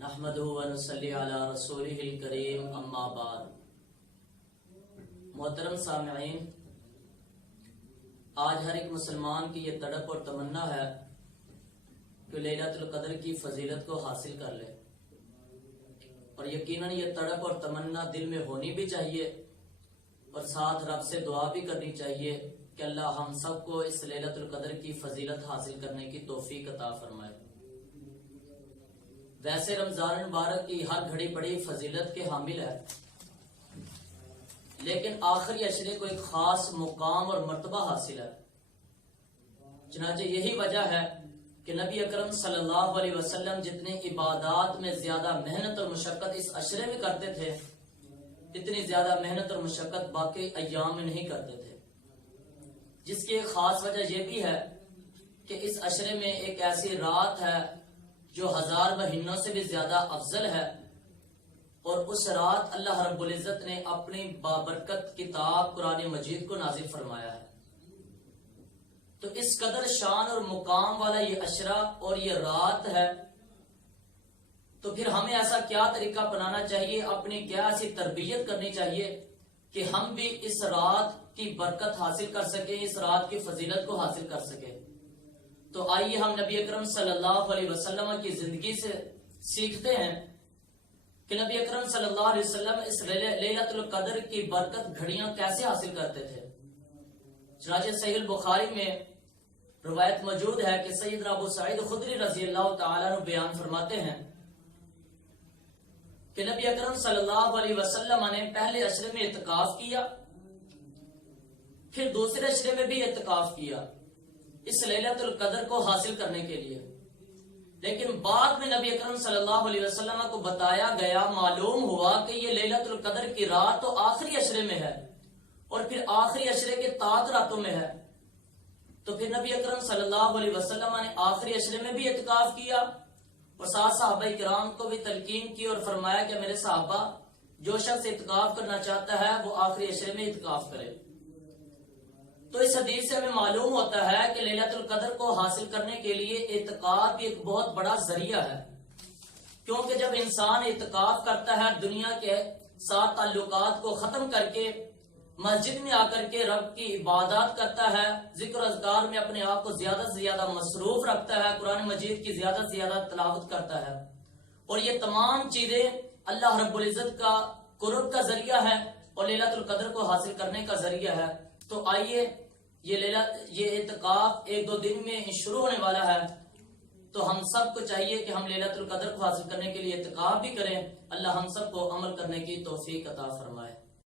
नहमदुहु व नसल्ली अला रसूलिहिल करीम अम्मा बाद। मोहतरम सामिईन, आज हर एक मुसलमान की ये तड़प और तमन्ना है कि लैलतुल कद्र की फजीलत को हासिल कर ले, और यकीनन ये तड़प और तमन्ना दिल में होनी भी चाहिए और साथ रब से दुआ भी करनी चाहिए कि अल्लाह हम सबको इस लैलतुल कद्र की फजीलत हासिल करने की तौफीक अता फरमाए। वैसे रमजान मुबारक की हर घड़ी बड़ी फजीलत के हामिल है, लेकिन आखिरी अशरे को एक खास मुकाम और मर्तबा हासिल है। चनाचे यही वजह है कि नबी अकरम सल्लल्लाहु अलैहि वसल्लम जितने इबादात में ज्यादा मेहनत और मुशक्कत इस अशरे में करते थे, इतनी ज्यादा मेहनत और मुशक्कत बाकी अय्याम में नहीं करते थे। जिसकी एक खास वजह यह भी है कि इस अशरे में एक ऐसी रात है जो 1000 महीनों से भी ज्यादा अफजल है, और उस रात अल्लाह रब्बुल इज्जत ने अपनी बाबरकत किताब कुरान मजीद को नाजिल फरमाया है। तो इस कदर शान और मुकाम वाला ये अशरा और ये रात है, तो फिर हमें ऐसा क्या तरीका अपनाना चाहिए, अपनी क्या ऐसी तरबियत करनी चाहिए कि हम भी इस रात की बरकत हासिल कर सके, इस रात की फजीलत को हासिल कर सके। तो आइए हम नबी अकरम सल्लल्लाहु अलैहि वसल्लम की जिंदगी से सीखते हैं कि नबी अकरम सल्लल्लाहु अलैहि वसल्लम इस लैलतुल कद्र की बरकत घड़ियां कैसे हासिल करते थे। चनाचे सहीह बुखारी में रवायत मौजूद है कि सैयदना अबू सईद खुदरी रजी अल्लाह तआला अन्हु बयान फरमाते हैं कि नबी अकरम सल्लल्लाहु अलैहि वसल्लम ने पहले अशरे में इत्काफ किया, फिर दूसरे अशरे में भी इत्काफ किया इस लैलतुल कद्र को हासिल करने के लिए। लेकिन बाद में नबी अकरम सल्लल्लाहु अलैहि वसल्लम को बताया गया, मालूम हुआ कि ये लैलतुल कद्र की रात तो आखिरी अशरे में है और फिर आखिरी अशरे के ताक रातों में है। तो फिर नबी अकरम सल्लल्लाहु अलैहि वसल्लम ने आखिरी अशरे में भी इत्काफ किया और साथ सहाबा किराम को भी तलकीन की और फरमाया कि मेरे सहाबा, जो शख्स इत्काफ करना चाहता है वो आखिरी अशरे में इत्काफ करे। तो इस हदीस से हमें मालूम होता है कि लैलतुल कद्र को हासिल करने के लिए इत्काफ भी एक बहुत बड़ा जरिया है, क्योंकि जब इंसान इत्काफ करता है, दुनिया के साथ ताल्लुकात को खत्म करके मस्जिद में आकर के रब की इबादत करता है, जिक्र अज़कार में अपने आप को ज्यादा से ज्यादा मसरूफ रखता है, कुरान मजीद की ज्यादा से ज्यादा तिलावत करता है, और ये तमाम चीजें अल्लाह रब्बुल इज्जत का कुर्ब का जरिया है और लैलतुल कद्र को हासिल करने का जरिया है। तो आइए ये इत्काफ 1-2 दिन में शुरू होने वाला है, तो हम सबको चाहिए कि हम लैलतुल कद्र को हासिल करने के लिए इत्काफ भी करें। अल्लाह हम सबको अमल करने की तौफीक अता फरमाए।